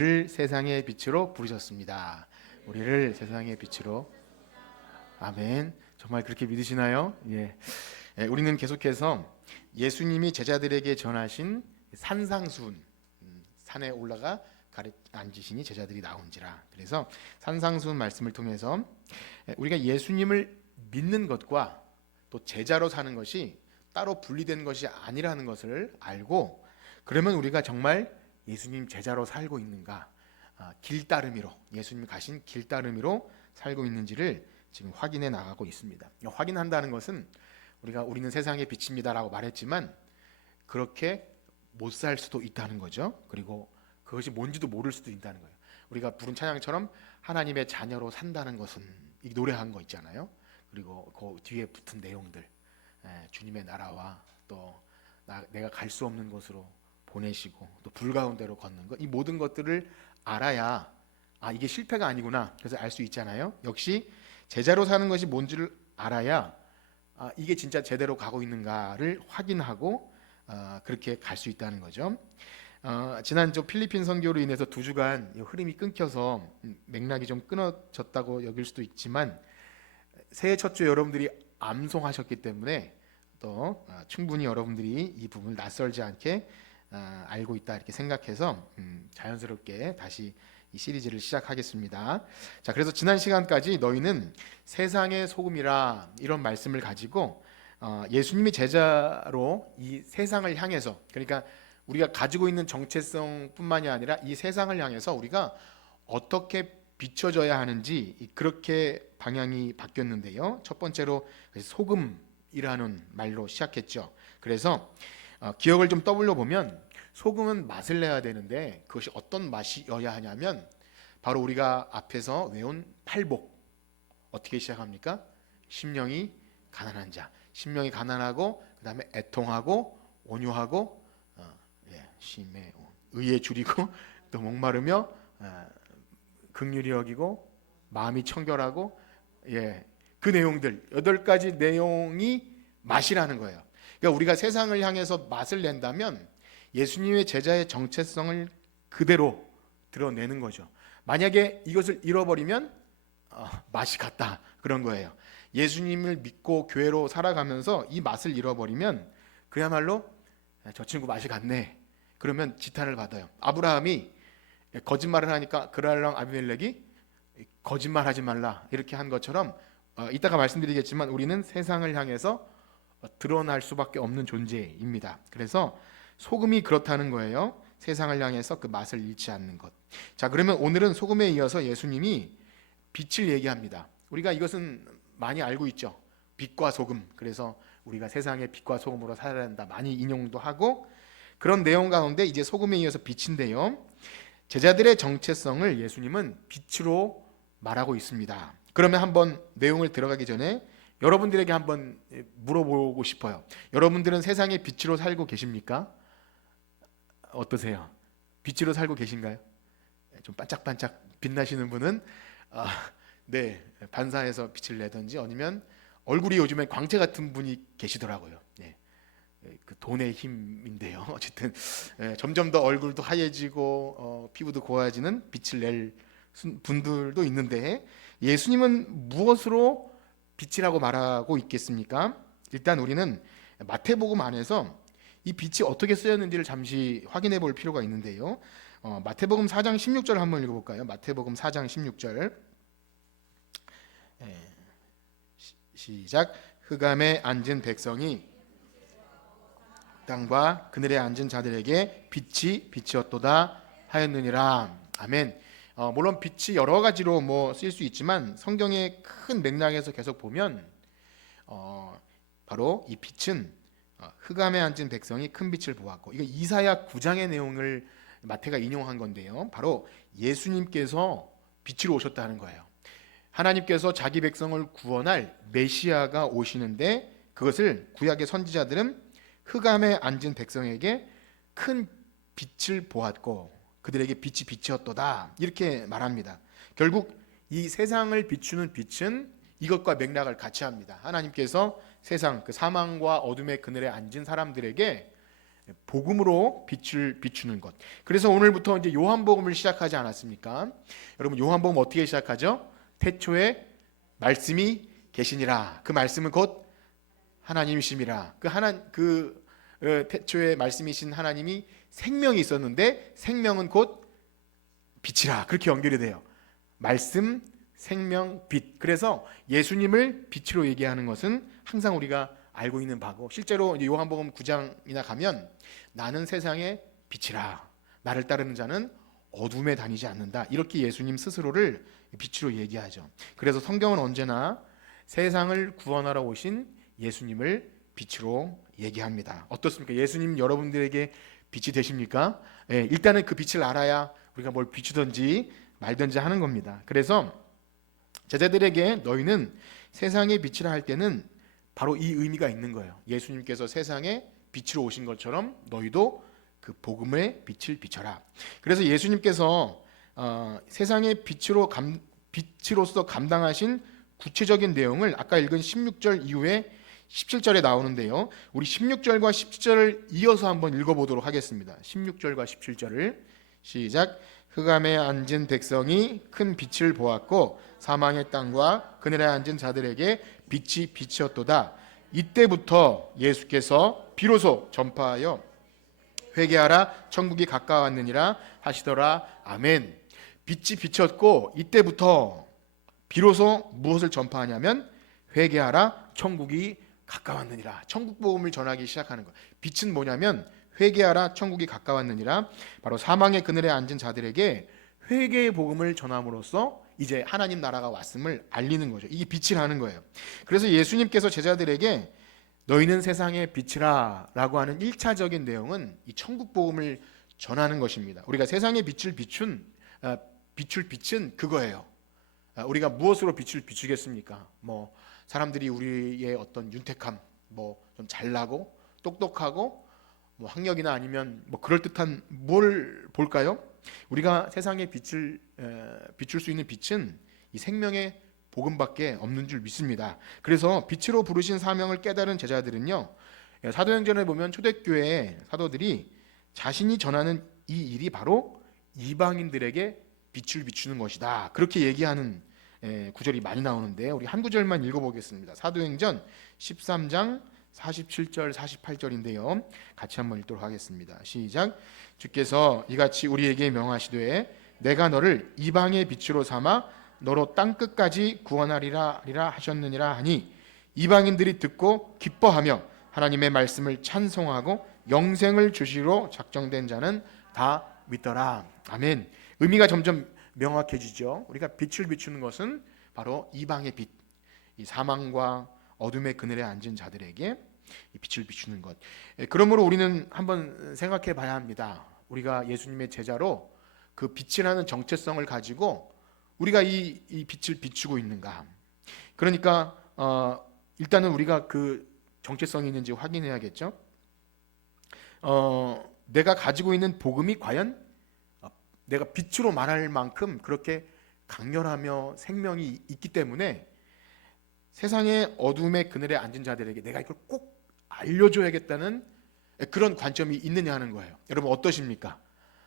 우리를 세상의 빛으로 부르셨습니다. 우리를 세상의 빛으로. 아멘. 정말 그렇게 믿으시나요? 예. 우리는 계속해서 예수님이 제자들에게 전하신 산상수훈, 산에 올라가 앉으시니 제자들이 나온지라. 그래서 산상수훈 말씀을 통해서 우리가 예수님을 믿는 것과 또 제자로 사는 것이 따로 분리된 것이 아니라는 것을 알고, 그러면 우리가 정말 예수님 제자로 살고 있는가, 길따르미로, 예수님 가신 길따르미로 살고 있는지를 지금 확인해 나가고 있습니다. 확인한다는 것은 우리는 세상의 빛입니다라고 말했지만 그렇게 못 살 수도 있다는 거죠. 그리고 그것이 뭔지도 모를 수도 있다는 거예요. 우리가 부른 찬양처럼 하나님의 자녀로 산다는 것은, 이 노래한 거 있잖아요. 그리고 그 뒤에 붙은 내용들, 주님의 나라와 또 내가 갈 수 없는 곳으로 보내시고 또 불 가운데로 걷는 것, 이 모든 것들을 알아야 이게 실패가 아니구나, 그래서 알 수 있잖아요. 역시 제자로 사는 것이 뭔지를 알아야 이게 진짜 제대로 가고 있는가를 확인하고 그렇게 갈 수 있다는 거죠. 지난 필리핀 선교로 인해서 2주간 흐름이 끊겨서 맥락이 좀 끊어졌다고 여길 수도 있지만, 새해 첫 주 여러분들이 암송하셨기 때문에 또 충분히 여러분들이 이 부분을 낯설지 않게 알고 있다 이렇게 생각해서 자연스럽게 다시 이 시리즈를 시작하겠습니다. 자, 그래서 지난 시간까지 너희는 세상의 소금이라, 이런 말씀을 가지고 예수님이 제자로 이 세상을 향해서, 그러니까 우리가 가지고 있는 정체성뿐만이 아니라 이 세상을 향해서 우리가 어떻게 비춰져야 하는지, 그렇게 방향이 바뀌었는데요. 첫 번째로 소금이라는 말로 시작했죠. 그래서 기억을 좀 떠올려 보면, 소금은 맛을 내야 되는데 그것이 어떤 맛이어야 하냐면 바로 우리가 앞에서 외운 팔복. 어떻게 시작합니까? 심령이 가난한 자, 심령이 가난하고 그 다음에 애통하고 온유하고 심에 의에 줄이고 또 목마르며 긍휼히 여기고 마음이 청결하고, 그 내용들 8가지 내용이 맛이라는 거예요. 그러니까 우리가 세상을 향해서 맛을 낸다면 예수님의 제자의 정체성을 그대로 드러내는 거죠. 만약에 이것을 잃어버리면 맛이 갔다, 그런 거예요. 예수님을 믿고 교회로 살아가면서 이 맛을 잃어버리면 그야말로 저 친구 맛이 갔네, 그러면 지탄을 받아요. 아브라함이 거짓말을 하니까 그랄랑 아비멜렉이 거짓말하지 말라 이렇게 한 것처럼, 이따가 말씀드리겠지만 우리는 세상을 향해서 드러날 수밖에 없는 존재입니다. 그래서 소금이 그렇다는 거예요. 세상을 향해서 그 맛을 잃지 않는 것. 자, 그러면 오늘은 소금에 이어서 예수님이 빛을 얘기합니다. 우리가 이것은 많이 알고 있죠. 빛과 소금. 그래서 우리가 세상의 빛과 소금으로 살아야 한다, 많이 인용도 하고, 그런 내용 가운데 이제 소금에 이어서 빛인데요. 제자들의 정체성을 예수님은 빛으로 말하고 있습니다. 그러면 한번 내용을 들어가기 전에 여러분들에게 한번 물어보고 싶어요. 여러분들은 세상의 빛으로 살고 계십니까? 어떠세요? 빛으로 살고 계신가요? 좀 반짝반짝 빛나시는 분은 네, 반사해서 빛을 내든지, 아니면 얼굴이 요즘에 광채 같은 분이 계시더라고요. 그 돈의 힘인데요. 어쨌든 점점 더 얼굴도 하얘지고 피부도 고와지는 빛을 낼 분들도 있는데, 예수님은 무엇으로 빛이라고 말하고 있겠습니까? 일단 우리는 마태복음 안에서 이 빛이 어떻게 쓰였는지를 잠시 확인해 볼 필요가 있는데요. 마태복음 4장 16절 한번 읽어볼까요? 마태복음 4장 16절. 시작. 흑암에 앉은 백성이 땅과 그늘에 앉은 자들에게 빛이 빛이었도다 하였느니라. 아멘. 물론 빛이 여러 가지로 쓰일 수 있지만 성경의 큰 맥락에서 계속 보면 바로 이 빛은 흑암에 앉은 백성이 큰 빛을 보았고, 이거 이사야 9장의 내용을 마태가 인용한 건데요. 바로 예수님께서 빛으로 오셨다는 거예요. 하나님께서 자기 백성을 구원할 메시아가 오시는데, 그것을 구약의 선지자들은 흑암에 앉은 백성에게 큰 빛을 보았고 그들에게 빛이 빛이었도다 이렇게 말합니다. 결국 이 세상을 비추는 빛은 이것과 맥락을 같이 합니다. 하나님께서 세상, 그 사망과 어둠의 그늘에 앉은 사람들에게 복음으로 빛을 비추는 것. 그래서 오늘부터 이제 요한복음을 시작하지 않았습니까? 여러분 요한복음 어떻게 시작하죠? 태초에 말씀이 계시니라. 그 말씀은 곧 하나님이심이라. 태초에 말씀이신 하나님이 생명이 있었는데 생명은 곧 빛이라. 그렇게 연결이 돼요. 말씀, 생명, 빛. 그래서 예수님을 빛으로 얘기하는 것은 항상 우리가 알고 있는 바고, 실제로 요한복음 9장이나 가면 나는 세상의 빛이라. 나를 따르는 자는 어둠에 다니지 않는다. 이렇게 예수님 스스로를 빛으로 얘기하죠. 그래서 성경은 언제나 세상을 구원하러 오신 예수님을 빛으로 얘기합니다. 어떻습니까? 예수님 여러분들에게 빛이 되십니까? 일단은 그 빛을 알아야 우리가 뭘 비추든지 말든지 하는 겁니다. 그래서 제자들에게 너희는 세상의 빛이라 할 때는 바로 이 의미가 있는 거예요. 예수님께서 세상에 빛으로 오신 것처럼 너희도 그 복음의 빛을 비춰라. 그래서 예수님께서 세상의 빛으로서 감당하신 구체적인 내용을 아까 읽은 16절 이후에 17절에 나오는데요. 우리 16절과 17절을 이어서 한번 읽어보도록 하겠습니다. 16절과 17절을 시작. 흑암에 앉은 백성이 큰 빛을 보았고 사망의 땅과 그늘에 앉은 자들에게 빛이 비쳤도다. 이때부터 예수께서 비로소 전파하여 회개하라 천국이 가까웠느니라 하시더라. 아멘. 빛이 비쳤고 이때부터 비로소 무엇을 전파하냐면 회개하라 천국이 가까웠느니라. 천국 복음을 전하기 시작하는 것. 빛은 뭐냐면 회개하라 천국이 가까웠느니라. 바로 사망의 그늘에 앉은 자들에게 회개의 복음을 전함으로써 이제 하나님 나라가 왔음을 알리는 거죠. 이게 빛이라는 거예요. 그래서 예수님께서 제자들에게 너희는 세상의 빛이라 라고 하는 1차적인 내용은 이 천국 복음을 전하는 것입니다. 우리가 세상의 빛을 비출 빛은 그거예요. 우리가 무엇으로 빛을 비추겠습니까? 뭐 사람들이 우리의 어떤 윤택함, 뭐 좀 잘나고 똑똑하고 뭐 학력이나 아니면 뭐 그럴듯한 뭘 볼까요? 우리가 세상에 빛을 비출 수 있는 빛은 이 생명의 복음밖에 없는 줄 믿습니다. 그래서 빛으로 부르신 사명을 깨달은 제자들은요, 사도행전에 보면 초대교회 사도들이 자신이 전하는 이 일이 바로 이방인들에게 빛을 비추는 것이다. 그렇게 얘기하는 구절이 많이 나오는데 우리 한 구절만 읽어보겠습니다. 사도행전 13장 47절 48절인데요. 같이 한번 읽도록 하겠습니다. 시작. 주께서 이같이 우리에게 명하시되 내가 너를 이방의 빛으로 삼아 너로 땅끝까지 구원하리라 하셨느니라 하니 이방인들이 듣고 기뻐하며 하나님의 말씀을 찬송하고 영생을 주시로 작정된 자는 다 믿더라. 아멘. 의미가 점점 명확해지죠. 우리가 빛을 비추는 것은 바로 이방의 빛, 이 사망과 어둠의 그늘에 앉은 자들에게 이 빛을 비추는 것. 그러므로 우리는 한번 생각해 봐야 합니다. 우리가 예수님의 제자로 그 빛이라는 정체성을 가지고 우리가 이 빛을 비추고 있는가. 그러니까 일단은 우리가 그 정체성이 있는지 확인해야겠죠. 내가 가지고 있는 복음이 과연 내가 빛으로 말할 만큼 그렇게 강렬하며 생명이 있기 때문에 세상의 어둠의 그늘에 앉은 자들에게 내가 이걸 꼭 알려줘야겠다는 그런 관점이 있느냐 하는 거예요. 여러분 어떠십니까?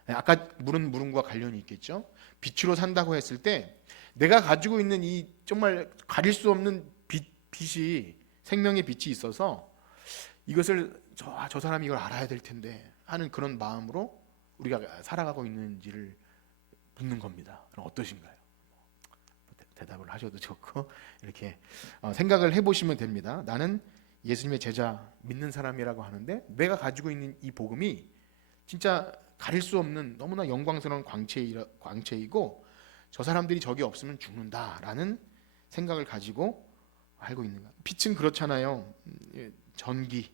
아까 물음과 관련이 있겠죠. 빛으로 산다고 했을 때 내가 가지고 있는 이 정말 가릴 수 없는 빛이 생명의 빛이 있어서 이것을 저 사람이 이걸 알아야 될 텐데 하는 그런 마음으로 우리가 살아가고 있는지를 묻는 겁니다. 그럼 어떠신가요? 대답을 하셔도 좋고 이렇게 생각을 해보시면 됩니다. 나는 예수님의 제자 믿는 사람이라고 하는데 내가 가지고 있는 이 복음이 진짜 가릴 수 없는 너무나 영광스러운 광채이고 저 사람들이 저기 없으면 죽는다라는 생각을 가지고 알고 있는가. 빛은 그렇잖아요. 전기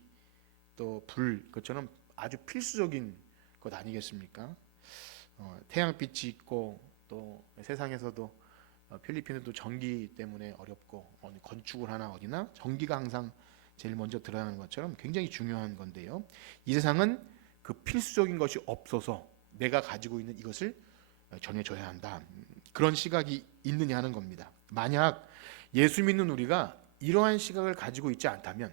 또 불 그것처럼 아주 필수적인 것 아니겠습니까? 태양빛이 있고 또 세상에서도 필리핀은 전기 때문에 어렵고 건축을 하나 어디나 전기가 항상 제일 먼저 들어가는 것처럼 굉장히 중요한 건데요. 이 세상은 그 필수적인 것이 없어서 내가 가지고 있는 이것을 전해줘야 한다. 그런 시각이 있느냐 하는 겁니다. 만약 예수 믿는 우리가 이러한 시각을 가지고 있지 않다면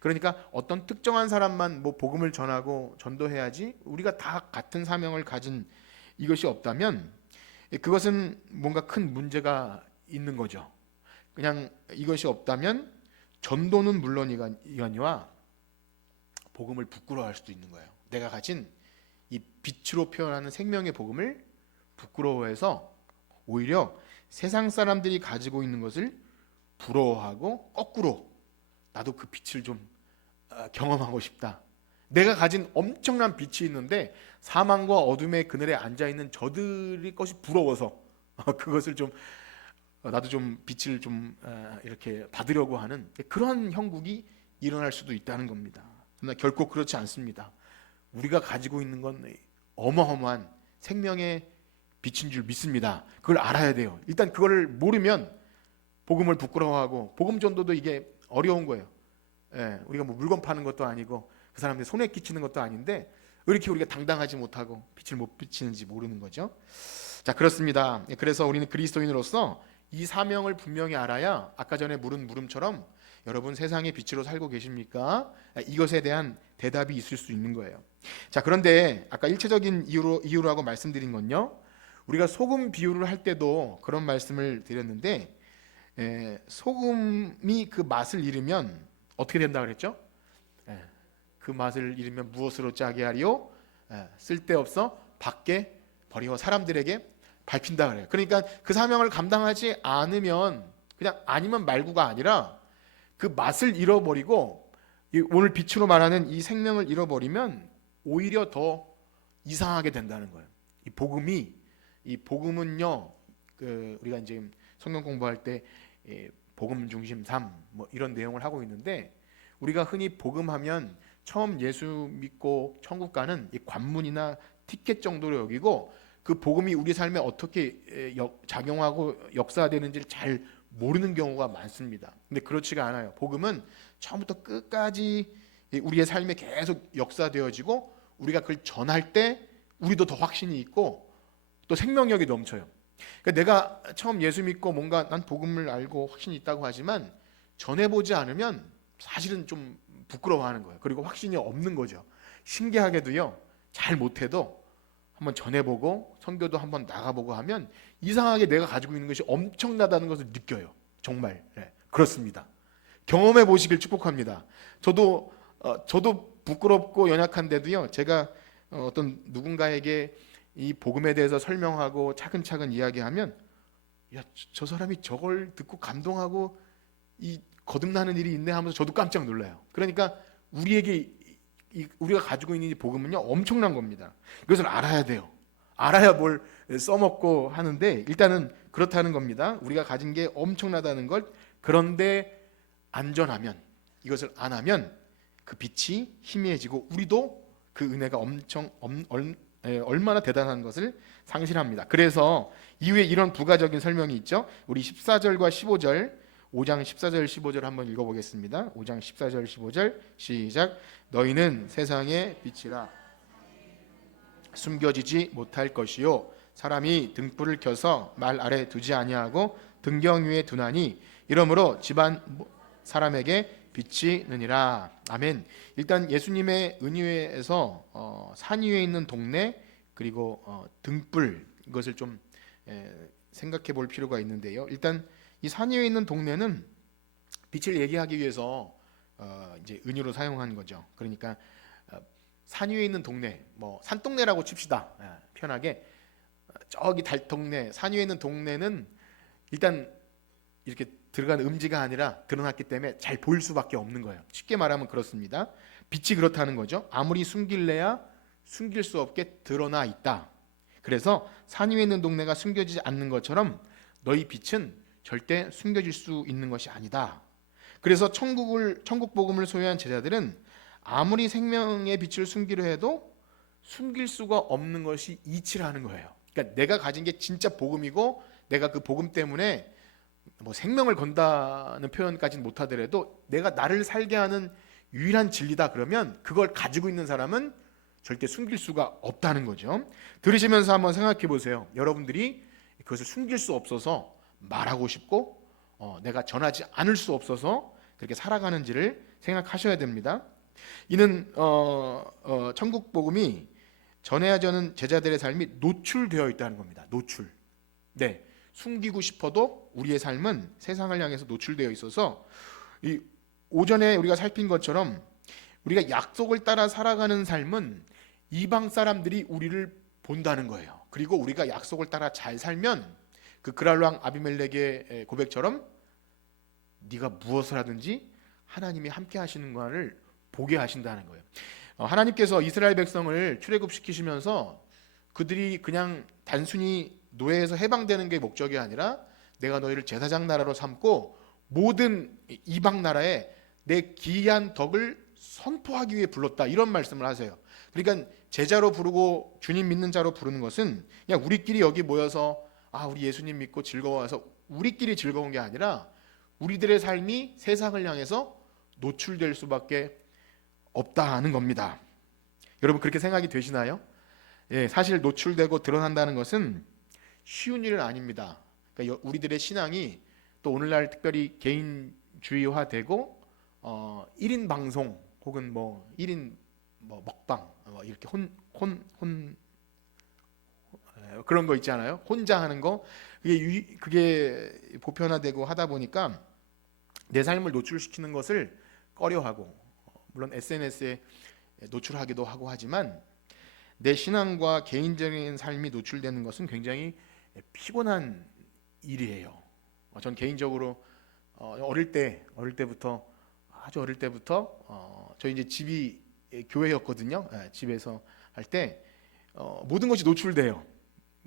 그러니까 어떤 특정한 사람만 뭐 복음을 전하고 전도해야지 우리가 다 같은 사명을 가진 이것이 없다면 그것은 뭔가 큰 문제가 있는 거죠. 그냥 이것이 없다면 전도는 물론이거니와 복음을 부끄러워할 수도 있는 거예요. 내가 가진 이 빛으로 표현하는 생명의 복음을 부끄러워해서 오히려 세상 사람들이 가지고 있는 것을 부러워하고 거꾸로 나도 그 빛을 좀 경험하고 싶다. 내가 가진 엄청난 빛이 있는데 사망과 어둠의 그늘에 앉아 있는 저들의 것이 부러워서 그것을 좀 나도 좀 빛을 좀 이렇게 받으려고 하는 그런 형국이 일어날 수도 있다는 겁니다. 그러나 결코 그렇지 않습니다. 우리가 가지고 있는 건 어마어마한 생명의 빛인 줄 믿습니다. 그걸 알아야 돼요. 일단 그걸 모르면 복음을 부끄러워하고 복음 전도도 이게 어려운 거예요. 우리가 뭐 물건 파는 것도 아니고 그 사람들 손에 끼치는 것도 아닌데 왜 이렇게 우리가 당당하지 못하고 빛을 못 비치는지 모르는 거죠. 자, 그렇습니다. 그래서 우리는 그리스도인으로서 이 사명을 분명히 알아야 아까 전에 물은 물음처럼 여러분 세상의 빛으로 살고 계십니까? 이것에 대한 대답이 있을 수 있는 거예요. 자, 그런데 아까 일차적인 이유라고 말씀드린 건요, 우리가 소금 비유를 할 때도 그런 말씀을 드렸는데 소금이 그 맛을 잃으면 어떻게 된다 그랬죠? 그 맛을 잃으면 무엇으로 짜게 하리요? 쓸데없어 밖에 버리고 사람들에게 밟힌다 그래요. 그러니까 그 사명을 감당하지 않으면 그냥 아니면 말고가 아니라 그 맛을 잃어버리고 오늘 빛으로 말하는 이 생명을 잃어버리면 오히려 더 이상하게 된다는 거예요. 이 복음은요, 우리가 이제 성경 공부할 때 복음 중심 삶 뭐 이런 내용을 하고 있는데 우리가 흔히 복음하면 처음 예수 믿고 천국 가는 이 관문이나 티켓 정도로 여기고 그 복음이 우리 삶에 어떻게 작용하고 역사되는지를 잘 모르는 경우가 많습니다. 근데 그렇지가 않아요. 복음은 처음부터 끝까지 우리의 삶에 계속 역사되어지고 우리가 그걸 전할 때 우리도 더 확신이 있고 또 생명력이 넘쳐요. 그러니까 내가 처음 예수 믿고 뭔가 난 복음을 알고 확신이 있다고 하지만 전해보지 않으면 사실은 좀 부끄러워하는 거예요. 그리고 확신이 없는 거죠. 신기하게도요, 잘 못해도 한번 전해보고 선교도 한번 나가보고 하면 이상하게 내가 가지고 있는 것이 엄청나다는 것을 느껴요. 정말 그렇습니다. 경험해 보시길 축복합니다. 저도 부끄럽고 연약한데도요, 제가 어떤 누군가에게 이 복음에 대해서 설명하고 차근차근 이야기하면 야, 저 사람이 저걸 듣고 감동하고 이 거듭나는 일이 있네 하면서 저도 깜짝 놀라요. 그러니까 우리가 가지고 있는 이 복음은요, 엄청난 겁니다. 이것을 알아야 돼요. 알아야 뭘 써먹고 하는데 일단은 그렇다는 겁니다. 우리가 가진 게 엄청나다는 걸. 그런데 안전하면, 이것을 안 하면 그 빛이 희미해지고 우리도 그 은혜가 얼마나 대단한 것을 상실합니다. 그래서 이후에 이런 부가적인 설명이 있죠. 우리 14절과 15절, 5장 14절 15절 한번 읽어보겠습니다. 5장 14절 15절 시작. 너희는 세상의 빛이라 숨겨지지 못할 것이요 사람이 등불을 켜서 말 아래 두지 아니하고 등경 위에 두나니 이러므로 집안 사람에게 빛이 느니라. 아멘. 일단 예수님의 은혜에서 산 위에 있는 동네 그리고 등불, 이것을 좀 생각해 볼 필요가 있는데요. 일단 이 산 위에 있는 동네는 빛을 얘기하기 위해서 이제 은유로 사용한 거죠. 그러니까 산 위에 있는 동네, 뭐 산동네라고 칩시다. 편하게 저기 달동네, 산 위에 있는 동네는 일단 이렇게 들어간 음지가 아니라 드러났기 때문에 잘 보일 수밖에 없는 거예요. 쉽게 말하면 그렇습니다. 빛이 그렇다는 거죠. 아무리 숨길래야 숨길 수 없게 드러나 있다. 그래서 산 위에 있는 동네가 숨겨지지 않는 것처럼 너희 빛은 절대 숨겨질 수 있는 것이 아니다. 그래서 천국 복음을 소유한 제자들은 아무리 생명의 빛을 숨기려 해도 숨길 수가 없는 것이 이치라는 거예요. 그러니까 내가 가진 게 진짜 복음이고 내가 그 복음 때문에 뭐 생명을 건다는 표현까지는 못하더라도 내가 나를 살게 하는 유일한 진리다 그러면 그걸 가지고 있는 사람은 절대 숨길 수가 없다는 거죠. 들으시면서 한번 생각해 보세요. 여러분들이 그것을 숨길 수 없어서 말하고 싶고 내가 전하지 않을 수 없어서 그렇게 살아가는지를 생각하셔야 됩니다. 이는 천국 복음이 전해야 하는 제자들의 삶이 노출되어 있다는 겁니다. 노출. 네, 숨기고 싶어도 우리의 삶은 세상을 향해서 노출되어 있어서 이 오전에 우리가 살핀 것처럼 우리가 약속을 따라 살아가는 삶은 이방 사람들이 우리를 본다는 거예요. 그리고 우리가 약속을 따라 잘 살면 그 그랄왕 아비멜렉의 고백처럼 네가 무엇을 하든지 하나님이 함께 하시는 것을 보게 하신다는 거예요. 하나님께서 이스라엘 백성을 출애굽시키시면서 그들이 그냥 단순히 노예에서 해방되는 게 목적이 아니라 내가 너희를 제사장 나라로 삼고 모든 이방 나라에 내 기이한 덕을 선포하기 위해 불렀다, 이런 말씀을 하세요. 그러니까 제자로 부르고 주님 믿는 자로 부르는 것은 그냥 우리끼리 여기 모여서 우리 예수님 믿고 즐거워서 우리끼리 즐거운 게 아니라 우리들의 삶이 세상을 향해서 노출될 수밖에 없다는 겁니다. 여러분 그렇게 생각이 되시나요? 예, 사실 노출되고 드러난다는 것은 쉬운 일은 아닙니다. 그러니까 우리들의 신앙이 또 오늘날 특별히 개인주의화되고 1인 방송 혹은 1인 먹방 이렇게 그런 거 있잖아요. 혼자 하는 거, 그게 보편화되고 하다 보니까 내 삶을 노출시키는 것을 꺼려하고, 물론 SNS에 노출하기도 하고 하지만 내 신앙과 개인적인 삶이 노출되는 것은 굉장히 피곤한 일이에요. 전 개인적으로 아주 어릴 때부터 저희 이제 집이 교회였거든요. 집에서 할 때 모든 것이 노출돼요.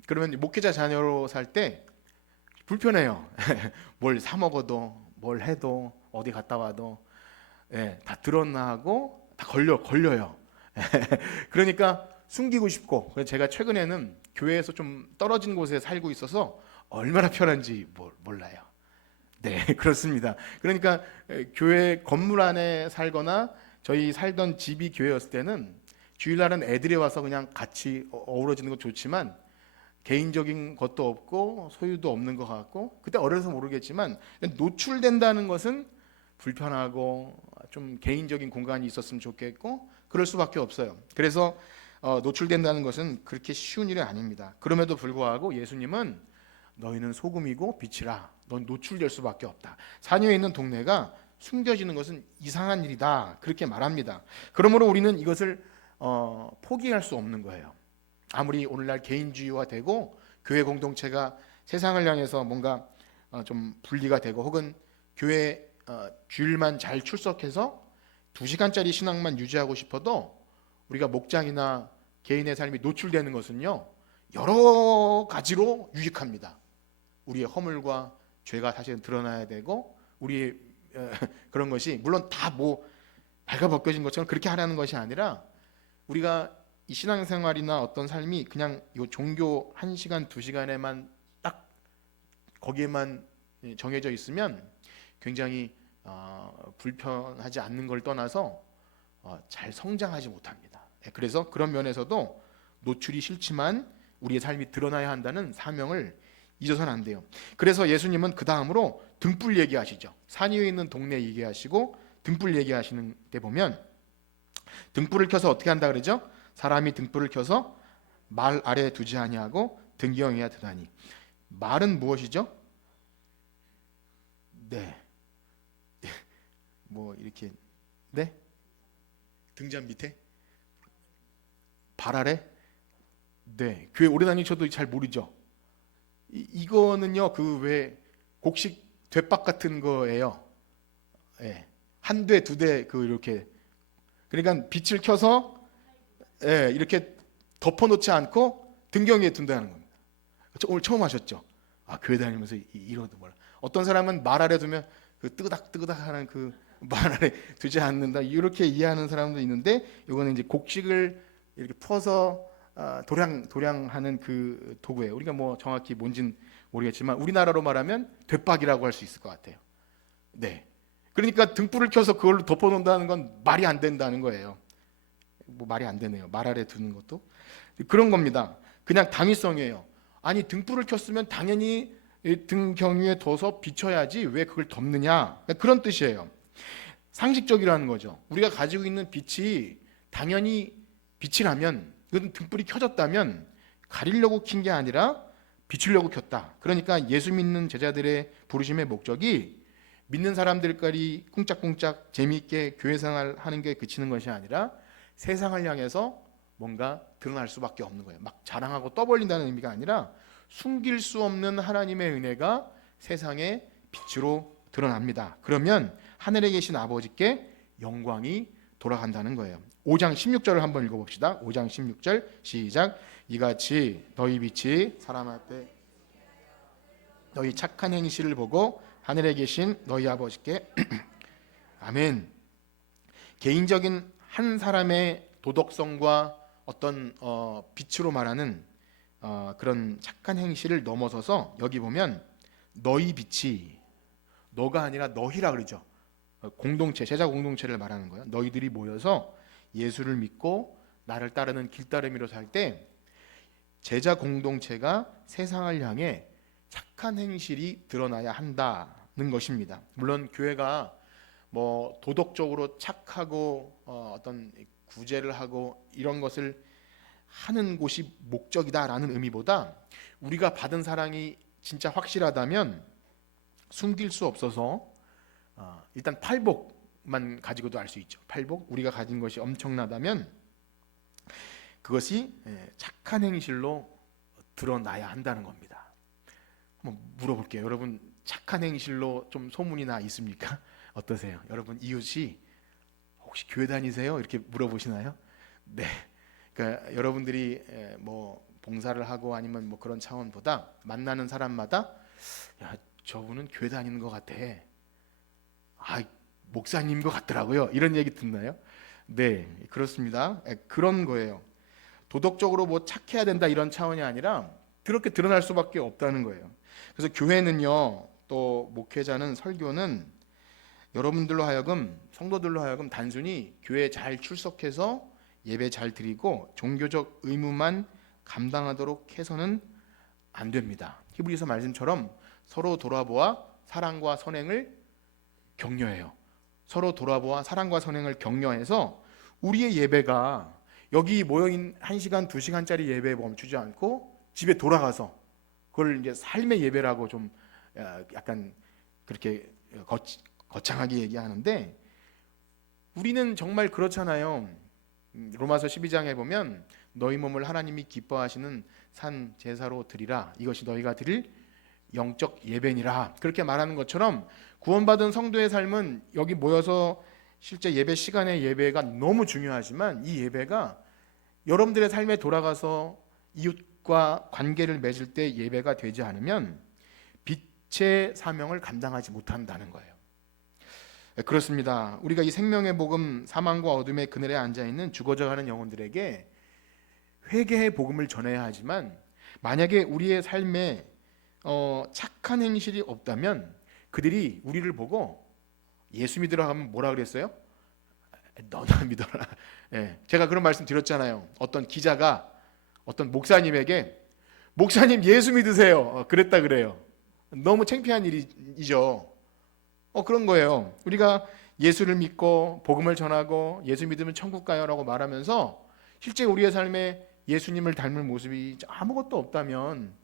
그러면 목회자 자녀로 살 때 불편해요. 뭘 사 먹어도 뭘 해도 어디 갔다 와도 다 들었나 하고 다 걸려요. 그러니까 숨기고 싶고, 그래서 제가 최근에는 교회에서 좀 떨어진 곳에 살고 있어서 얼마나 편한지 몰라요. 네, 그렇습니다. 그러니까 교회 건물 안에 살거나 저희 살던 집이 교회였을 때는 주일날은 애들이 와서 그냥 같이 어우러지는 건 좋지만 개인적인 것도 없고 소유도 없는 것 같고, 그때 어려서 모르겠지만 노출된다는 것은 불편하고 좀 개인적인 공간이 있었으면 좋겠고 그럴 수밖에 없어요. 그래서 노출된다는 것은 그렇게 쉬운 일이 아닙니다. 그럼에도 불구하고 예수님은 너희는 소금이고 빛이라, 넌 노출될 수밖에 없다. 산 위에 있는 동네가 숨겨지는 것은 이상한 일이다, 그렇게 말합니다. 그러므로 우리는 이것을 포기할 수 없는 거예요. 아무리 오늘날 개인주의화되고 교회 공동체가 세상을 향해서 뭔가 좀 분리가 되고 혹은 교회 주일만 잘 출석해서 2시간짜리 신앙만 유지하고 싶어도 우리가 목장이나 개인의 삶이 노출되는 것은요, 여러 가지로 유익합니다. 우리의 허물과 죄가 사실은 드러나야 되고, 우리의 그런 것이 물론 다 발가벗겨진 것처럼 그렇게 하라는 것이 아니라, 우리가 이 신앙생활이나 어떤 삶이 그냥 이 종교 1시간 2시간에만 딱 거기에만 정해져 있으면 굉장히 불편하지 않는 걸 떠나서 잘 성장하지 못합니다. 그래서 그런 면에서도 노출이 싫지만 우리의 삶이 드러나야 한다는 사명을 잊어서는 안 돼요. 그래서 예수님은 그 다음으로 등불 얘기하시죠. 산 위에 있는 동네 얘기하시고 등불 얘기하시는 때 보면 등불을 켜서 어떻게 한다 그러죠? 사람이 등불을 켜서 말 아래에 두지 아니하고 등경해야 되다니. 말은 무엇이죠? 네. 이렇게 등잔 밑에? 발 아래? 네. 교회 오래 다니셔도 잘 모르죠. 이거는요, 그 왜 곡식 돛박 같은 거예요. 한 대, 두 대, 이렇게. 그러니까 빛을 켜서 이렇게 덮어놓지 않고 등경에 둔다는 겁니다. 오늘 처음 하셨죠? 교회 다니면서 이러도 몰라. 어떤 사람은 말 아래 두면 그 뜨그닥뜨그닥하는 그 말 아래 두지 않는다, 이렇게 이해하는 사람도 있는데, 이거는 이제 곡식을 이렇게 퍼서 도량하는 그 도구예요. 우리가 정확히 뭔진 모르겠지만 우리나라로 말하면 돛박이라고 할 수 있을 것 같아요. 네. 그러니까 등불을 켜서 그걸로 덮어놓는다는 건 말이 안 된다는 거예요. 말이 안 되네요. 말 아래 두는 것도 그런 겁니다. 그냥 당위성이에요. 아니, 등불을 켰으면 당연히 등 경위에 둬서 비춰야지 왜 그걸 덮느냐, 그런 뜻이에요. 상식적이라는 거죠. 우리가 가지고 있는 빛이 당연히 빛이라면, 이건 등불이 켜졌다면 가리려고 킨 게 아니라 비추려고 켰다. 그러니까 예수 믿는 제자들의 부르심의 목적이 믿는 사람들끼리 꿍짝꿍짝 재미있게 교회 생활하는 게 그치는 것이 아니라 세상을 향해서 뭔가 드러날 수밖에 없는 거예요. 막 자랑하고 떠벌린다는 의미가 아니라 숨길 수 없는 하나님의 은혜가 세상의 빛으로 드러납니다. 그러면 하늘에 계신 아버지께 영광이 돌아간다는 거예요. 5장 16절을 한번 읽어봅시다. 5장 16절 시작. 이같이 너희 빛이 사람 앞에 너희 착한 행실을 보고 하늘에 계신 너희 아버지께 아멘. 개인적인 한 사람의 도덕성과 어떤 빛으로 말하는 그런 착한 행실을 넘어서서 여기 보면 너희 빛이, 너가 아니라 너희라 그러죠. 공동체, 제자 공동체를 말하는 거예요. 너희들이 모여서 예수를 믿고 나를 따르는 길따름이로 살 때 제자 공동체가 세상을 향해 착한 행실이 드러나야 한다는 것입니다. 물론 교회가 뭐 도덕적으로 착하고 어떤 구제를 하고 이런 것을 하는 곳이 목적이다라는 의미보다 우리가 받은 사랑이 진짜 확실하다면 숨길 수 없어서 일단 팔복만 가지고도 알 수 있죠. 팔복, 우리가 가진 것이 엄청나다면 그것이 착한 행실로 드러나야 한다는 겁니다. 한번 물어볼게요. 여러분 착한 행실로 좀 소문이 나 있습니까? 어떠세요? 여러분 이웃이 혹시 교회 다니세요? 이렇게 물어보시나요? 네. 그러니까 여러분들이 뭐 봉사를 하고 아니면 뭐 그런 차원보다 만나는 사람마다 야, 저분은 교회 다니는 것 같아. 아, 목사님 것 같더라고요. 이런 얘기 듣나요? 네, 그렇습니다. 그런 거예요. 도덕적으로 뭐 착해야 된다 이런 차원이 아니라 그렇게 드러날 수밖에 없다는 거예요. 그래서 교회는요, 또 목회자는, 설교는 여러분들로 하여금, 성도들로 하여금 단순히 교회에 잘 출석해서 예배 잘 드리고 종교적 의무만 감당하도록 해서는 안 됩니다. 히브리서 말씀처럼 서로 돌아보아 사랑과 선행을 격려해요. 서로 돌아보아 사랑과 선행을 격려해서 우리의 예배가 여기 모여있는 1시간, 2시간짜리 예배에 멈추지 않고 집에 돌아가서 그걸 이제 삶의 예배라고 좀 약간 그렇게 거창하게 얘기하는데 우리는 정말 그렇잖아요. 로마서 12장에 보면 너희 몸을 하나님이 기뻐하시는 산 제사로 드리라. 이것이 너희가 드릴 영적 예배니라. 그렇게 말하는 것처럼 구원받은 성도의 삶은 여기 모여서 실제 예배 시간의 예배가 너무 중요하지만 이 예배가 여러분들의 삶에 돌아가서 이웃과 관계를 맺을 때 예배가 되지 않으면 빛의 사명을 감당하지 못한다는 거예요. 그렇습니다. 우리가 이 생명의 복음, 사망과 어둠의 그늘에 앉아있는 죽어져가는 영혼들에게 회개의 복음을 전해야 하지만 만약에 우리의 삶에 착한 행실이 없다면 그들이 우리를 보고 예수 믿으라 하면 뭐라 그랬어요? 너나 믿어라. 예, 제가 그런 말씀 드렸잖아요. 어떤 기자가 어떤 목사님에게 목사님 예수 믿으세요. 그랬다 그래요. 너무 창피한 일이죠. 그런 거예요. 우리가 예수를 믿고 복음을 전하고 예수 믿으면 천국 가요라고 말하면서 실제 우리의 삶에 예수님을 닮은 모습이 아무것도 없다면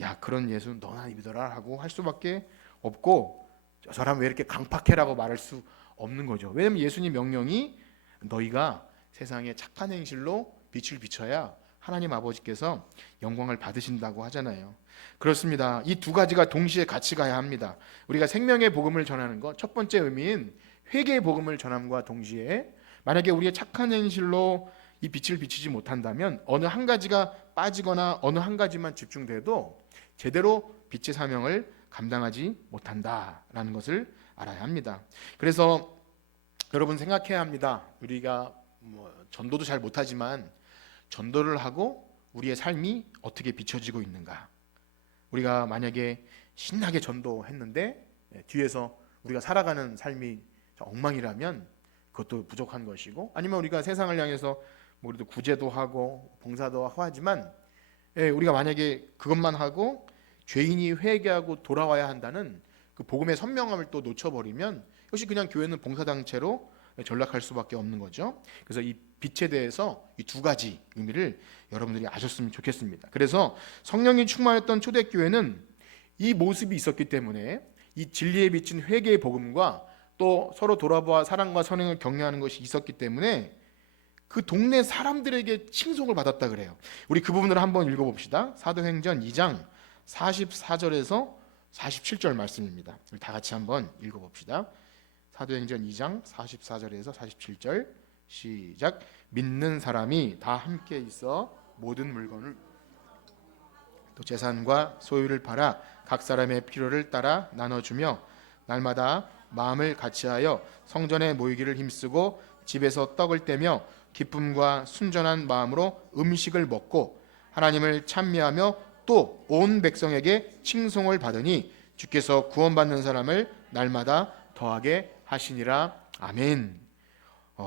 야 그런 예수 너나 믿어라 하고 할 수밖에 없고 저 사람 왜 이렇게 강팍해라고 말할 수 없는 거죠. 왜냐하면 예수님 명령이 너희가 세상에 착한 행실로 빛을 비춰야 하나님 아버지께서 영광을 받으신다고 하잖아요. 그렇습니다. 이 두 가지가 동시에 같이 가야 합니다. 우리가 생명의 복음을 전하는 것, 첫 번째 의미인 회개의 복음을 전함과 동시에 만약에 우리의 착한 행실로 이 빛을 비추지 못한다면 어느 한 가지가 빠지거나 어느 한 가지만 집중돼도 제대로 빛의 사명을 감당하지 못한다라는 것을 알아야 합니다. 그래서 여러분 생각해야 합니다. 우리가 전도도 잘 못하지만 전도를 하고 우리의 삶이 어떻게 비춰지고 있는가. 우리가 만약에 신나게 전도했는데 뒤에서 우리가 살아가는 삶이 엉망이라면 그것도 부족한 것이고, 아니면 우리가 세상을 향해서 우리도 구제도 하고 봉사도 하지만 우리가 만약에 그것만 하고 죄인이 회개하고 돌아와야 한다는 그 복음의 선명함을 또 놓쳐버리면 역시 그냥 교회는 봉사단체로 전락할 수밖에 없는 거죠. 그래서 이 빛에 대해서 이 두 가지 의미를 여러분들이 아셨으면 좋겠습니다. 그래서 성령이 충만했던 초대교회는 이 모습이 있었기 때문에 이 진리에 비친 회개의 복음과 또 서로 돌아보아 사랑과 선행을 격려하는 것이 있었기 때문에 그 동네 사람들에게 칭송을 받았다 그래요. 우리 그 부분을 한번 읽어봅시다. 사도행전 2장 44절에서 47절 말씀입니다. 우리 다 같이 한번 읽어봅시다. 사도행전 2장 44절에서 47절 시작. 믿는 사람이 다 함께 있어 모든 물건을 또 재산과 소유를 팔아 각 사람의 필요를 따라 나눠주며 날마다 마음을 같이하여 성전에 모이기를 힘쓰고 집에서 떡을 떼며 기쁨과 순전한 마음으로 음식을 먹고 하나님을 찬미하며 또 온 백성에게 칭송을 받으니 주께서 구원받는 사람을 날마다 더하게 하시니라. 아멘.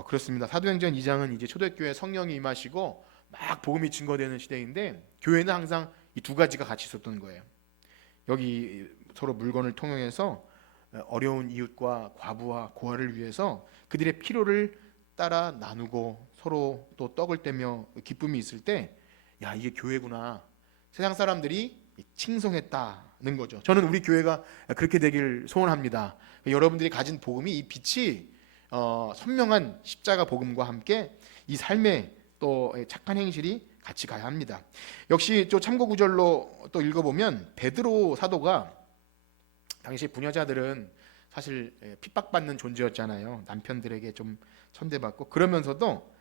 그렇습니다. 사도행전 2장은 이제 초대교회 성령이 임하시고 막 복음이 증거되는 시대인데 교회는 항상 이 두 가지가 같이 있었던 거예요. 여기 서로 물건을 통용해서 어려운 이웃과 과부와 고아를 위해서 그들의 필요를 따라 나누고 서로 또 떡을 떼며 기쁨이 있을 때, 야, 이게 교회구나. 세상 사람들이 칭송했다는 거죠. 저는 우리 교회가 그렇게 되길 소원합니다. 여러분들이 가진 복음이 이 빛이 선명한 십자가 복음과 함께 이 삶의 또 착한 행실이 같이 가야 합니다. 역시 또 참고 구절로 또 읽어보면 베드로 사도가 당시 부녀자들은 사실 핍박받는 존재였잖아요. 남편들에게 좀 천대받고, 그러면서도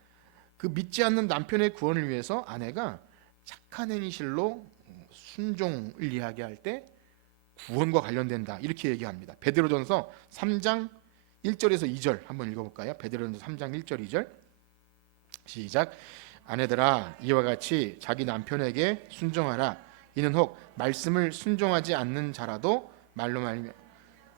그 믿지 않는 남편의 구원을 위해서 아내가 착한 행실로 순종을 이야기할 때 구원과 관련된다 이렇게 얘기합니다. 베드로전서 3장 1절에서 2절 한번 읽어볼까요? 베드로전서 3장 1절 2절 시작. 아내들아 이와 같이 자기 남편에게 순종하라. 이는 혹 말씀을 순종하지 않는 자라도 말로 말미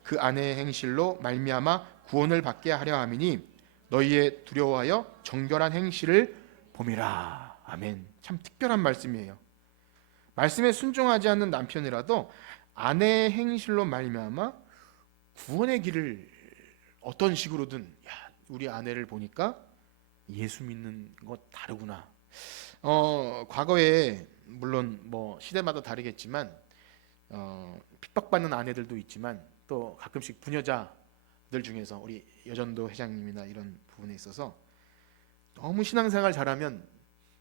그 아내의 행실로 말미암아 구원을 받게 하려 함이니 너희의 두려워하여 정결한 행실을 봄이라. 아멘. 참 특별한 말씀이에요. 말씀에 순종하지 않는 남편이라도 아내의 행실로 말미암아 구원의 길을 어떤 식으로든, 야, 우리 아내를 보니까 예수 믿는 것 다르구나. 과거에 물론 뭐 시대마다 다르겠지만 핍박받는 아내들도 있지만 또 가끔씩 부녀자들 중에서 우리 여전도 회장님이나 이런 부분에 있어서 너무 신앙생활 잘하면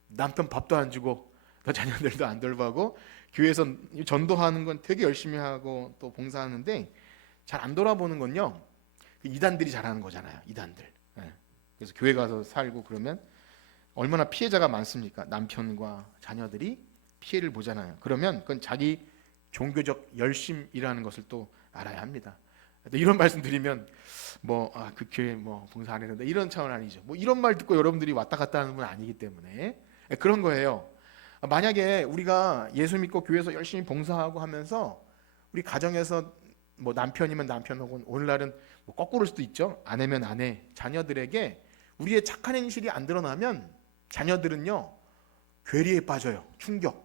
남편 밥도 안 주고 또 자녀들도 안 돌보고 교회에서 전도하는 건 되게 열심히 하고 또 봉사하는데 잘 안 돌아보는 건요, 이단들이 잘하는 거잖아요. 이단들. 그래서 교회 가서 살고 그러면 얼마나 피해자가 많습니까? 남편과 자녀들이 피해를 보잖아요. 그러면 그건 자기 종교적 열심이라는 것을 또 알아야 합니다. 이런 말씀 드리면 그 교회 봉사 안 해도 이런 차원 아니죠. 이런 말 듣고 여러분들이 왔다 갔다 하는 건 아니기 때문에 그런 거예요. 만약에 우리가 예수 믿고 교회에서 열심히 봉사하고 하면서 우리 가정에서 남편이면 남편하고 오늘날은 거꾸로일 수도 있죠. 아내면 아내, 자녀들에게 우리의 착한 행실이 안 드러나면 자녀들은요 괴리에 빠져요. 충격.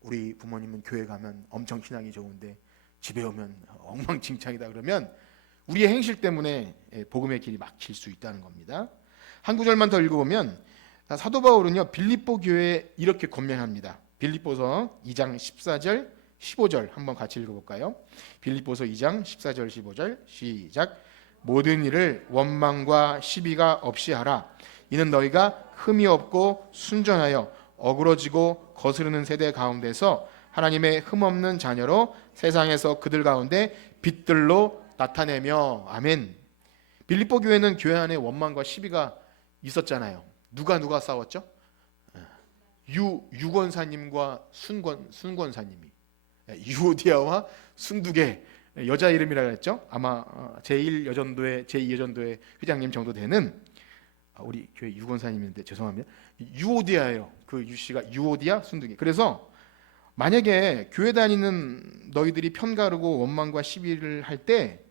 우리 부모님은 교회 가면 엄청 신앙이 좋은데 집에 오면 엉망진창이다 그러면 우리의 행실 때문에 복음의 길이 막힐 수 있다는 겁니다. 한 구절만 더 읽어보면 사도 바울은요 빌립보 교회에 이렇게 권면합니다. 빌립보서 2장 14절 15절 한번 같이 읽어볼까요? 빌립보서 2장 14절 15절 시작. 모든 일을 원망과 시비가 없이 하라. 이는 너희가 흠이 없고 순전하여 어그러지고 거스르는 세대 가운데서 하나님의 흠없는 자녀로 세상에서 그들 가운데 빛들로 나타내며. 아멘. 빌립보 교회는 교회 안에 원망과 시비가 있었잖아요. 누가 싸웠죠? 유권사님과 순권사님이, 유오디아와 순두개, 여자 이름이라 했죠. 아마 제1여전도회 제2여전도회 회장님 정도 되는 우리 교회 유권사님인데 죄송합니다. 유오디아예요. 그 유씨가 유오디아 순두개. 그래서 만약에 교회 다니는 너희들이 편가르고 원망과 시비를 할 때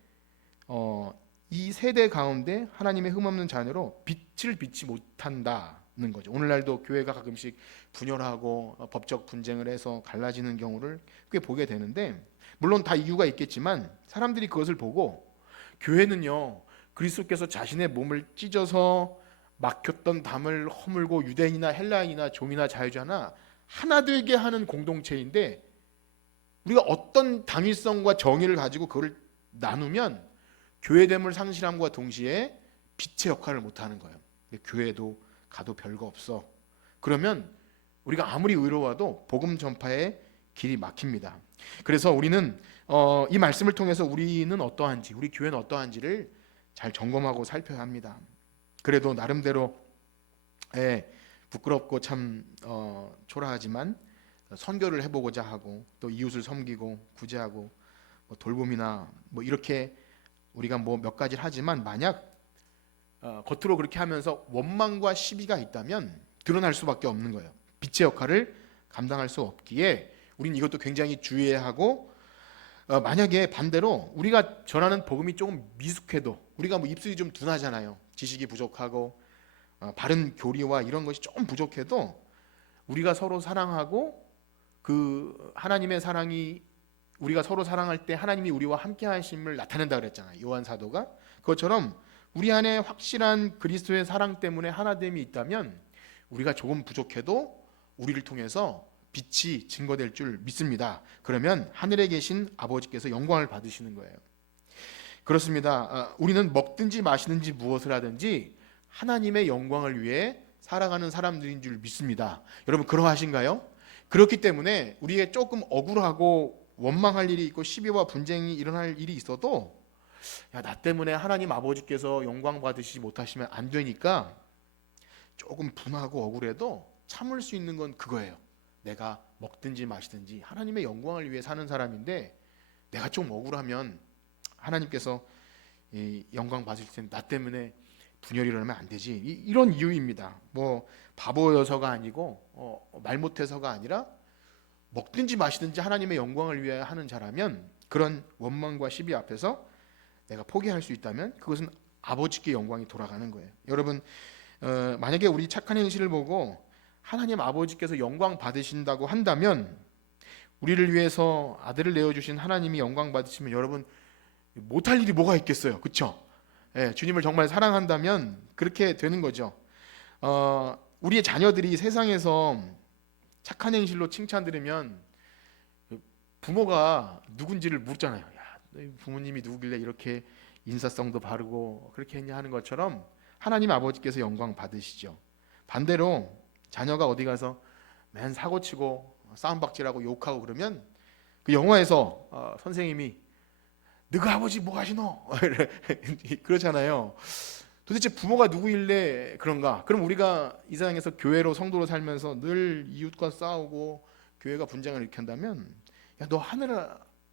이 세대 가운데 하나님의 흠없는 자녀로 빛을 비치 못한다는 거죠. 오늘날도 교회가 가끔씩 분열하고 법적 분쟁을 해서 갈라지는 경우를 꽤 보게 되는데, 물론 다 이유가 있겠지만 사람들이 그것을 보고 교회는요, 그리스도께서 자신의 몸을 찢어서 막혔던 담을 허물고 유대인이나 헬라인이나 종이나 자유자나 하나 되게 하는 공동체인데, 우리가 어떤 당위성과 정의를 가지고 그걸 나누면 교회됨을 상실함과 동시에 빛의 역할을 못하는 거예요. 교회도 가도 별거 없어. 그러면 우리가 아무리 의로워도 복음 전파에 길이 막힙니다. 그래서 우리는 이 말씀을 통해서 우리는 어떠한지, 우리 교회는 어떠한지를 잘 점검하고 살펴야 합니다. 그래도 나름대로 부끄럽고 참 초라하지만 선교를 해보고자 하고, 또 이웃을 섬기고 구제하고 돌봄이나 이렇게 우리가 몇 가지를 하지만, 만약 겉으로 그렇게 하면서 원망과 시비가 있다면 드러날 수밖에 없는 거예요. 빛의 역할을 감당할 수 없기에 우리는 이것도 굉장히 주의해야 하고, 만약에 반대로 우리가 전하는 복음이 조금 미숙해도, 우리가 입술이 좀 둔하잖아요. 지식이 부족하고 바른 교리와 이런 것이 조금 부족해도 우리가 서로 사랑하고, 그 하나님의 사랑이, 우리가 서로 사랑할 때 하나님이 우리와 함께 하심을 나타낸다 그랬잖아요, 요한 사도가. 그것처럼 우리 안에 확실한 그리스도의 사랑 때문에 하나됨이 있다면 우리가 조금 부족해도 우리를 통해서 빛이 증거될 줄 믿습니다. 그러면 하늘에 계신 아버지께서 영광을 받으시는 거예요. 그렇습니다. 우리는 먹든지 마시든지 무엇을 하든지 하나님의 영광을 위해 살아가는 사람들인 줄 믿습니다. 여러분 그러하신가요? 그렇기 때문에 우리의 조금 억울하고 원망할 일이 있고 시비와 분쟁이 일어날 일이 있어도, 나 때문에 하나님 아버지께서 영광 받으시지 못하시면 안 되니까 조금 분하고 억울해도 참을 수 있는 건 그거예요. 내가 먹든지 마시든지 하나님의 영광을 위해 사는 사람인데, 내가 좀 억울하면 하나님께서 영광 받으실 텐데 나 때문에 분열이 일어나면 안 되지. 이런 이유입니다. 바보여서가 아니고 말 못해서가 아니라, 먹든지 마시든지 하나님의 영광을 위해 하는 자라면 그런 원망과 시비 앞에서 내가 포기할 수 있다면 그것은 아버지께 영광이 돌아가는 거예요. 여러분, 만약에 우리 착한 행실을 보고 하나님 아버지께서 영광 받으신다고 한다면, 우리를 위해서 아들을 내어주신 하나님이 영광 받으시면 여러분 못할 일이 뭐가 있겠어요, 그렇죠? 주님을 정말 사랑한다면 그렇게 되는 거죠. 우리의 자녀들이 세상에서 착한 행실로 칭찬 들으면 부모가 누군지를 묻잖아요. 야, 너희 부모님이 누구길래 이렇게 인사성도 바르고 그렇게 했냐 하는 것처럼 하나님 아버지께서 영광 받으시죠. 반대로 자녀가 어디 가서 맨 사고치고 싸움박질하고 욕하고 그러면, 그 영화에서 선생님이 너가 아버지 뭐 하시노? 그러잖아요. 도대체 부모가 누구일래 그런가? 그럼 우리가 이 세상에서 교회로, 성도로 살면서 늘 이웃과 싸우고 교회가 분쟁을 일으킨다면, 야, 너 하늘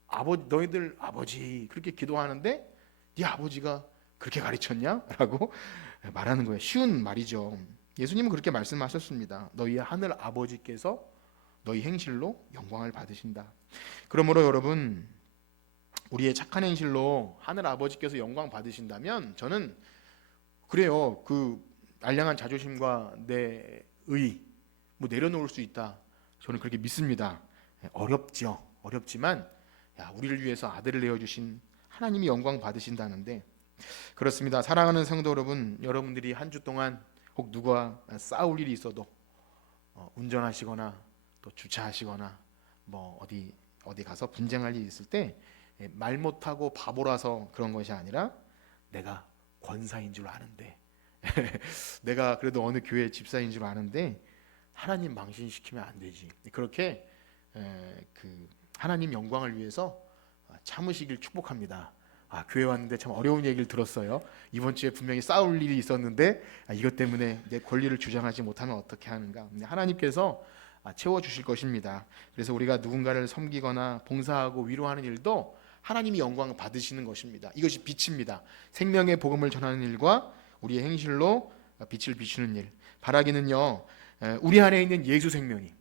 아버지, 너희들 아버지 그렇게 기도하는데 네 아버지가 그렇게 가르쳤냐? 라고 말하는 거예요. 쉬운 말이죠. 예수님은 그렇게 말씀하셨습니다. 너희 하늘 아버지께서 너희 행실로 영광을 받으신다. 그러므로 여러분, 우리의 착한 행실로 하늘 아버지께서 영광 받으신다면, 저는 그래요, 그 알량한 자존심과 내 의 내려놓을 수 있다. 저는 그렇게 믿습니다. 어렵죠. 어렵지만 우리를 위해서 아들을 내어주신 하나님이 영광 받으신다는데, 그렇습니다. 사랑하는 성도 여러분, 여러분들이 한 주 동안 혹 누가 싸울 일이 있어도 운전하시거나 또 주차하시거나 어디 가서 분쟁할 일이 있을 때 말 못하고 바보라서 그런 것이 아니라, 내가 권사인 줄 아는데 내가 그래도 어느 교회 집사인 줄 아는데 하나님 망신시키면 안 되지. 그렇게 그 하나님 영광을 위해서 참으시길 축복합니다. 교회 왔는데 참 어려운 얘기를 들었어요. 이번 주에 분명히 싸울 일이 있었는데 이것 때문에 내 권리를 주장하지 못하면 어떻게 하는가. 하나님께서 채워주실 것입니다. 그래서 우리가 누군가를 섬기거나 봉사하고 위로하는 일도 하나님이 영광을 받으시는 것입니다. 이것이 빛입니다. 생명의 복음을 전하는 일과 우리의 행실로 빛을 비추는 일. 바라기는요, 우리 안에 있는 예수 생명이,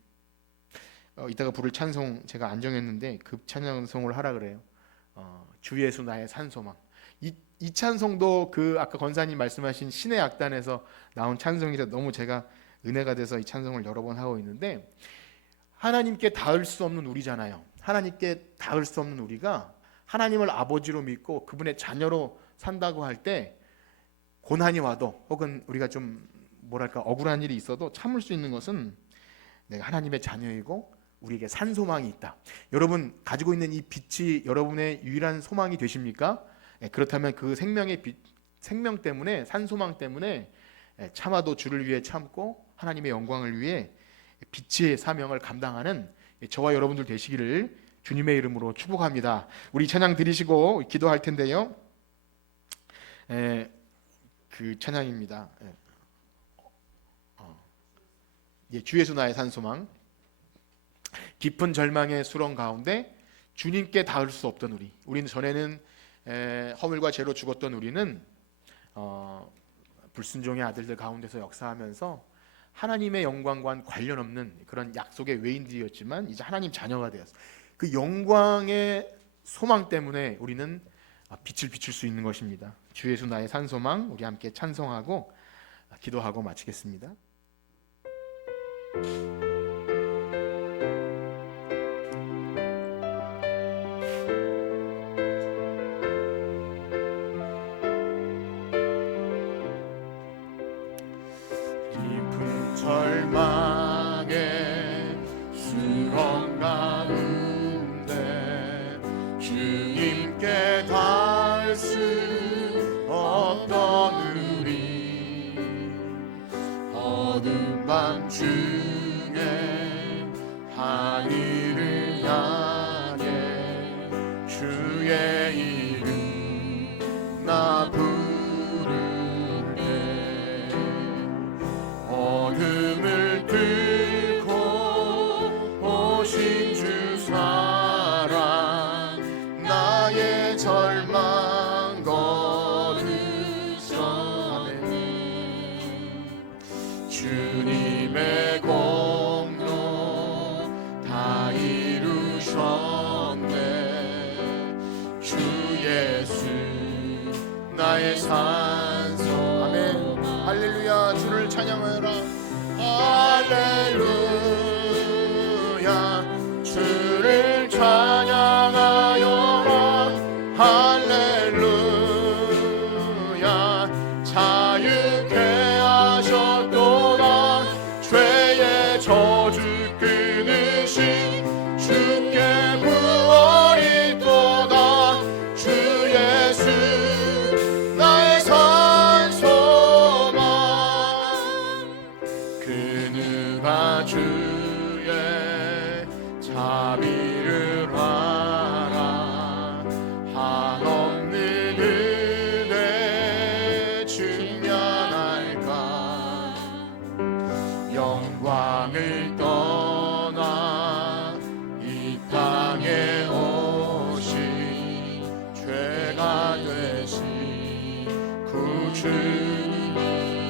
이따가 부를 찬송 제가 안 정했는데 그 찬송을 하라 그래요. 주 예수 나의 산소망. 이 찬송도 그 아까 권사님 말씀하신 신의 악단에서 나온 찬송이라 너무 제가 은혜가 돼서 이 찬송을 여러 번 하고 있는데, 하나님께 닿을 수 없는 우리잖아요. 하나님께 닿을 수 없는 우리가 하나님을 아버지로 믿고 그분의 자녀로 산다고 할 때 고난이 와도 혹은 우리가 좀 뭐랄까 억울한 일이 있어도 참을 수 있는 것은 내가 하나님의 자녀이고 우리에게 산 소망이 있다. 여러분 가지고 있는 이 빛이 여러분의 유일한 소망이 되십니까? 그렇다면 그 생명의 빛, 생명 때문에 산 소망 때문에 참아도 주를 위해 참고 하나님의 영광을 위해 빛의 사명을 감당하는 저와 여러분들 되시기를 주님의 이름으로 축복합니다. 우리 찬양 드리시고 기도할 텐데요. 그 찬양입니다. 주 예수 나의 산소망. 깊은 절망의 수렁 가운데 주님께 닿을 수 없던 우리는 전에는 허물과 죄로 죽었던 우리는 불순종의 아들들 가운데서 역사하면서 하나님의 영광과는 관련 없는 그런 약속의 외인들이었지만 이제 하나님 자녀가 되었어. 그 영광의 소망 때문에 우리는 빛을 비출 수 있는 것입니다. 주 예수 나의 산소망, 우리 함께 찬송하고 기도하고 마치겠습니다. 깊은 절망의 수렁 가운데 주님께 닿을 수 없던 우리, 어두운 밤 중에 하늘을 향해 주의 이름 나 부를 때 어둠을 뚫고 오신 주 사랑 나의 절망 거두셨네. 주님의 공로 다 이루셨네. 주 예수 나의 산소. 아멘. 할렐루야. 주를 찬양하여라. 할렐루야. 주를 찬양하여라. 할렐루야. 자유케 하셨도다. 죄의 저주 끊으신 주께 구원이 있도다. 주 예수 나의 산소망. 그 누가 주의 자비를 알아 한없는 은혜 증명할까. 영광을 떠나 이 땅에 오신 죄가 되신 구주.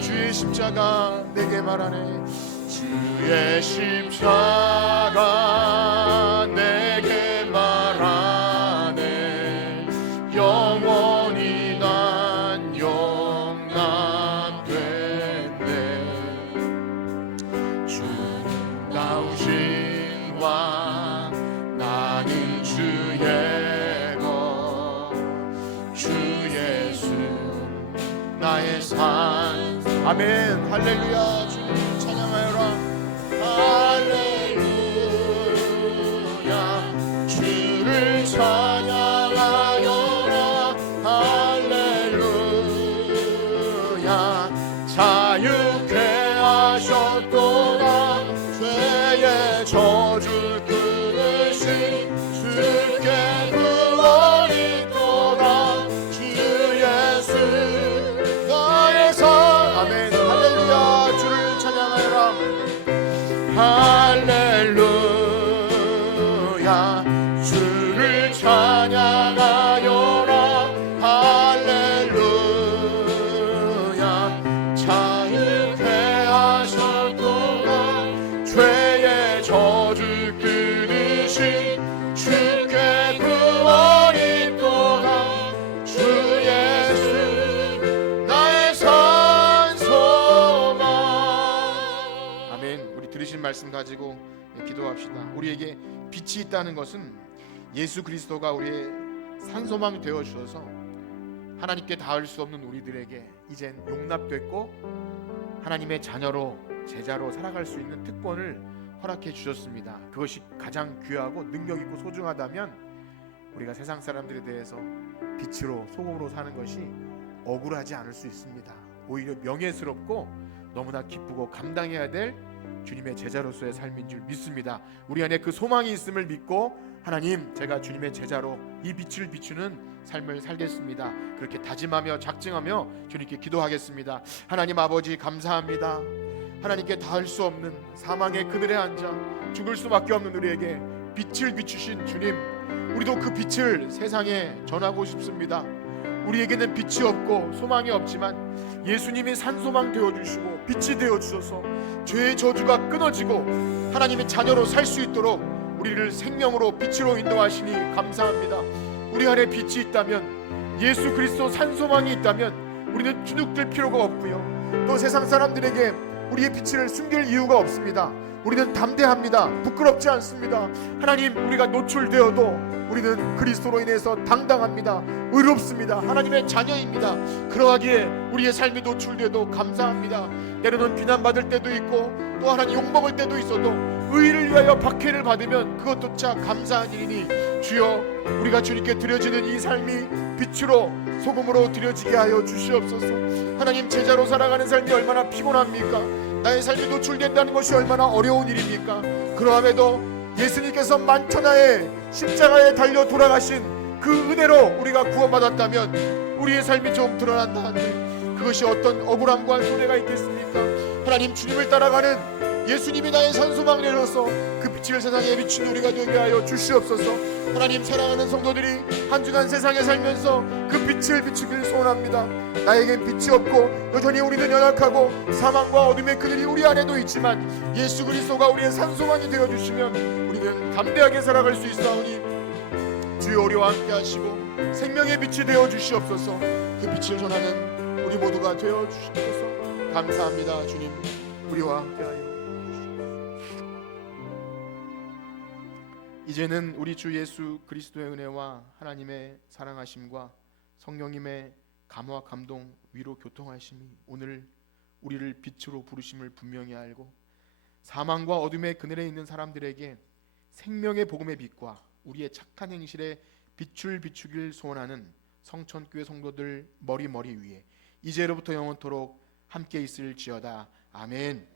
주의 십자가 내게 말하네. 주의 십자가 내게 말하네. 영원히 난 용납됐네. 주는 나오신 왕 나는 주의 것. 주 예수 나의 산. 아멘. 할렐루야. 주를 찬양하여라. 할렐루야. 주를 찬양하여라. 할렐루야. 자유케 하셨도다. 죄의 저주 끊으신 주께 구원이 있도다. 주 예수 나의 산. 아멘. 할렐루야. 주를 찬양하여라. 할렐루야. 주를 찬양하여라. 할렐루야. 자유케 하셨도다. 죄의 저주 끊으신 주께 구원이 있도다. 주 예수 나의 산소망. 아멘. 우리 들으신 말씀 가지고 기도합시다. 우리에게 빛이 있다는 것은 예수 그리스도가 우리의 산소망이 되어 주셔서 하나님께 닿을 수 없는 우리들에게 이젠 용납됐고 하나님의 자녀로 제자로 살아갈 수 있는 특권을 허락해 주셨습니다. 그것이 가장 귀하고 능력 있고 소중하다면 우리가 세상 사람들에 대해서 빛으로 소금으로 사는 것이 억울하지 않을 수 있습니다. 오히려 명예스럽고 너무나 기쁘고 감당해야 될 주님의 제자로서의 삶인 줄 믿습니다. 우리 안에 그 소망이 있음을 믿고 하나님, 제가 주님의 제자로 이 빛을 비추는 삶을 살겠습니다. 그렇게 다짐하며 작정하며 주님께 기도하겠습니다. 하나님 아버지, 감사합니다. 하나님께 닿을 수 없는 사망의 그늘에 앉아 죽을 수밖에 없는 우리에게 빛을 비추신 주님, 우리도 그 빛을 세상에 전하고 싶습니다. 우리에게는 빛이 없고 소망이 없지만 예수님이 산소망 되어주시고 빛이 되어주셔서 죄의 저주가 끊어지고 하나님의 자녀로 살 수 있도록 우리를 생명으로 빛으로 인도하시니 감사합니다. 우리 안에 빛이 있다면, 예수 그리스도 산소망이 있다면 우리는 주눅들 필요가 없고요, 또 세상 사람들에게 우리의 빛을 숨길 이유가 없습니다. 우리는 담대합니다. 부끄럽지 않습니다. 하나님, 우리가 노출되어도 우리는 그리스도로 인해서 당당합니다. 의롭습니다. 하나님의 자녀입니다. 그러하기에 우리의 삶이 노출되어도 감사합니다. 때로는 비난받을 때도 있고 또 하나님 욕먹을 때도 있어도 의를 위하여 박해를 받으면 그것조차 감사한 일이니 주여, 우리가 주님께 드려지는 이 삶이 빛으로 소금으로 드려지게 하여 주시옵소서. 하나님, 제자로 살아가는 삶이 얼마나 피곤합니까? 나의 삶이 노출된다는 것이 얼마나 어려운 일입니까? 그러함에도 예수님께서 만천하에 십자가에 달려 돌아가신 그 은혜로 우리가 구원받았다면 우리의 삶이 좀 드러난다 하는데 그것이 어떤 억울함과 손해가 있겠습니까? 하나님, 주님을 따라가는 예수님이 나의 산소망이로서 그 빛을 세상에 비추는 우리가 되게 하여 주시옵소서. 하나님, 사랑하는 성도들이 한 주간 세상에 살면서 그 빛을 비추기를 소원합니다. 나에겐 빛이 없고 여전히 우리는 연약하고 사망과 어둠의 그늘이 우리 안에도 있지만 예수 그리스도가 우리의 산소망이 되어주시면 우리는 담대하게 살아갈 수 있사오니 주여, 우리와 함께 하시고 생명의 빛이 되어주시옵소서. 그 빛을 전하는 우리 모두가 되어주시옵소서. 감사합니다. 주님, 우리와 함께하여 이제는 우리 주 예수 그리스도의 은혜와 하나님의 사랑하심과 성령님의 감화 감동 위로 교통하심이 오늘 우리를 빛으로 부르심을 분명히 알고 사망과 어둠의 그늘에 있는 사람들에게 생명의 복음의 빛과 우리의 착한 행실에 빛을 비추길 소원하는 성천교회 성도들 머리 위에 이제로부터 영원토록 함께 있을지어다. 아멘.